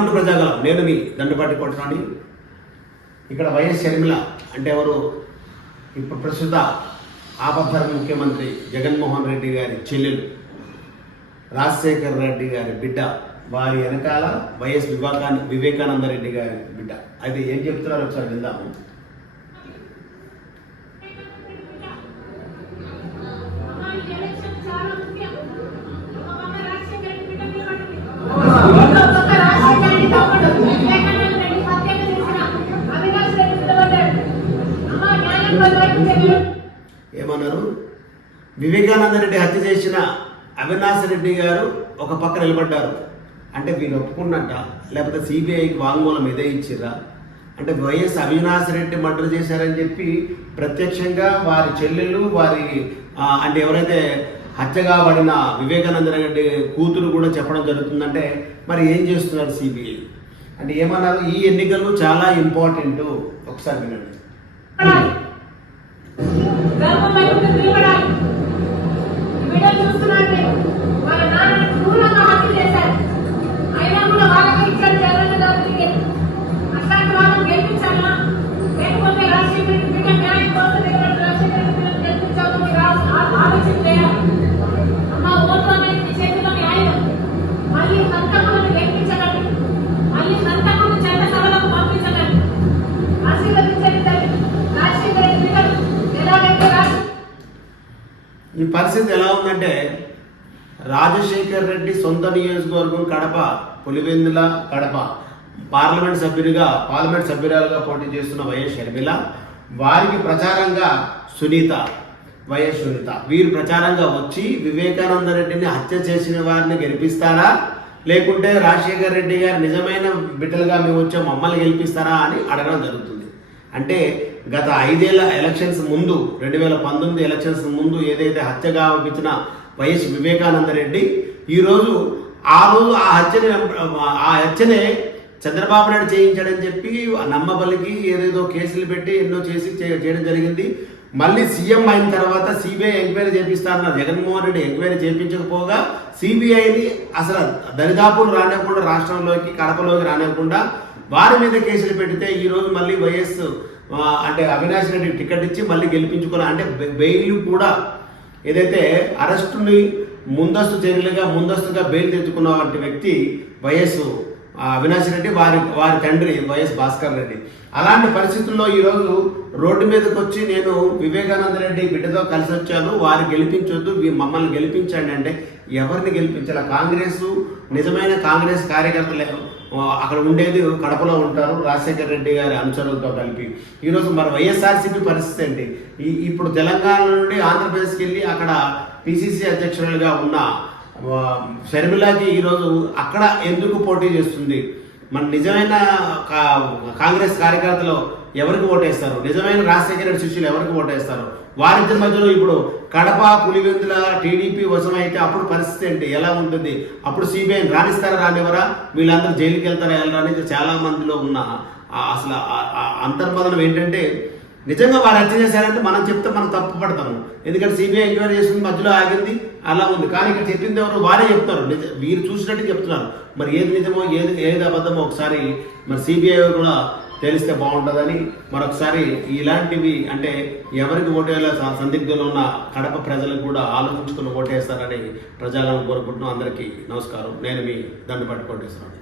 Welcome to Prajagalam. నేను మీ దండుపాటి కొట్టరాని. ఇక్కడ YS Sharmila అంటే ఎవరు? ఇప్పుడు ప్రస్తుత ఆపద్ధర్మ ముఖ్యమంత్రి జగన్మోహన్ రెడ్డి గారి చెల్లెలు, రాజశేఖర్ రెడ్డి గారి బిడ్డ, వారి వెనకాల వైఎస్ వివేకానంద రెడ్డి గారి బిడ్డ. అయితే ఏం చెప్తున్నారో ఒకసారి విందాము. ఏమన్నారు? వివేకానంద రెడ్డి హత్య చేసిన అవినాష్ రెడ్డి గారు ఒక పక్క నిలబడ్డారు అంటే వీళ్ళు ఒప్పుకున్నట్ట, లేకపోతే సిబిఐకి వాంగ్మూలం ఇదే ఇచ్చిర్రా అంటే వైఎస్ అవినాష్ రెడ్డి మర్డర్ చేశారని చెప్పి ప్రత్యక్షంగా వారి చెల్లెళ్ళు, వారి అంటే ఎవరైతే హత్య కాబడిన వివేకానంద రెడ్డి కూతురు కూడా చెప్పడం జరుగుతుందంటే మరి ఏం చేస్తున్నారు సిబిఐ అంటే ఏమన్నారు? ఈ ఎన్నికలు చాలా ఇంపార్టెంట్, ఒకసారి వినండి. ఈ పరిస్థితి ఎలా ఉందంటే, రాజశేఖర్ రెడ్డి సొంత నియోజకవర్గం కడప, పులివెందుల కడప పార్లమెంట్ సభ్యురాలుగా పోటీ చేస్తున్న వైఎస్ షర్మిల, వారికి ప్రచారంగా వైఎస్ సునీత వీరు ప్రచారంగా వచ్చి వివేకానంద రెడ్డిని హత్య చేసిన వారిని గెలిపిస్తారా, లేకుంటే రాజశేఖర్ రెడ్డి గారు నిజమైన బిడ్డలుగా మేము వచ్చే మమ్మల్ని గెలిపిస్తారా అని అడగడం జరుగుతుంది. అంటే గత 5 ఏళ్ల ఎలక్షన్స్ ముందు, 2019 ఎలక్షన్స్ ముందు ఏదైతే హత్యగా పంపించిన వైఎస్ వివేకానంద రెడ్డి ఈరోజు ఆ హత్యనే చంద్రబాబు నాయుడు చేయించాడని చెప్పి నమ్మబలికి ఏదేదో కేసులు పెట్టి ఎన్నో చేయడం జరిగింది. మళ్ళీ సీఎం అయిన తర్వాత సిబిఐ ఎంక్వైరీ చేపిస్తారన్న జగన్మోహన్ రెడ్డి ఎంక్వైరీ చేయించకపోగా సిబిఐని అసలు దరిదాపులు రానివ్వకుండా, రాష్ట్రంలోకి కడపలోకి రానివ్వకుండా వారి మీద కేసులు పెడితే ఈరోజు మళ్ళీ వైఎస్ అంటే అవినాష్ రెడ్డి టికెట్ ఇచ్చి మళ్ళీ గెలిపించుకున్న అంటే బెయిల్ కూడా ఏదైతే అరెస్టుని ముందస్తుగా బెయిల్ తెచ్చుకున్న వంటి వ్యక్తి వైఎస్ అవినాష్ రెడ్డి, వారి తండ్రి వైఎస్ భాస్కర్ రెడ్డి. అలాంటి పరిస్థితుల్లో ఈరోజు రోడ్డు మీదకి వచ్చి నేను వివేకానంద రెడ్డి బిడ్డతో కలిసి వచ్చాను, వారు గెలిపించొద్దు, మమ్మల్ని గెలిపించండి అంటే ఎవరిని గెలిపించాలి? కాంగ్రెస్ నిజమైన కాంగ్రెస్ కార్యకర్తలు అక్కడ ఉండేది కడపలో ఉంటారు, రాజశేఖర్ రెడ్డి గారి అనుచరులతో కలిపి. ఈరోజు మరి వైఎస్ఆర్సీపీ పరిస్థితి ఏంటి? ఇప్పుడు తెలంగాణ నుండి ఆంధ్రప్రదేశ్కి వెళ్ళి అక్కడ పిసిసి అధ్యక్షులుగా ఉన్న షర్మిలాకి ఈరోజు అక్కడ ఎందుకు పోటీ చేస్తుంది? మన నిజమైన కాంగ్రెస్ కార్యకర్తలు ఎవరికి ఓటేస్తారు? నిజమైన రాజశేఖర రెడ్డి శిష్యులు ఎవరికి ఓటేస్తారు? వారిద్దరి మధ్యలో ఇప్పుడు కడప, పులివెందుల టీడీపీ వశమైతే అప్పుడు పరిస్థితి ఏంటి, ఎలా ఉంటుంది? అప్పుడు సిబిఐని రాణిస్తారా, రానివ్వరా? వీళ్ళందరూ జైలుకి వెళ్తారా, వెళ్ళరా అనేది చాలా మందిలో ఉన్న అసలు అంతర్మదనం ఏంటంటే, నిజంగా వారు హత్య చేశారంటే మనం చెప్తే మనం తప్పు పడతాము. ఎందుకంటే సిబిఐ ఎంక్వైరీ చేస్తుంది, మధ్యలో ఆగింది, అలా ఉంది. కానీ ఇక్కడ చెప్పింది ఎవరు? వారే చెప్తారు, వీరు చూసినట్టు చెప్తున్నారు. మరి ఏది నిజమో ఏది అబద్ధమో ఒకసారి మరి సిబిఐ కూడా తెలిస్తే బాగుంటుందని మరొకసారి ఇలాంటివి అంటే ఎవరికి ఓటేలా సందిగ్ధంలో ఉన్న కడప ప్రజలకు కూడా ఆలోచించుకుని ఓటేస్తారని ప్రజలను కోరుకుంటున్నాం. అందరికీ నమస్కారం. నేను మీ దండుపాటి కోటేశ్వరరావు.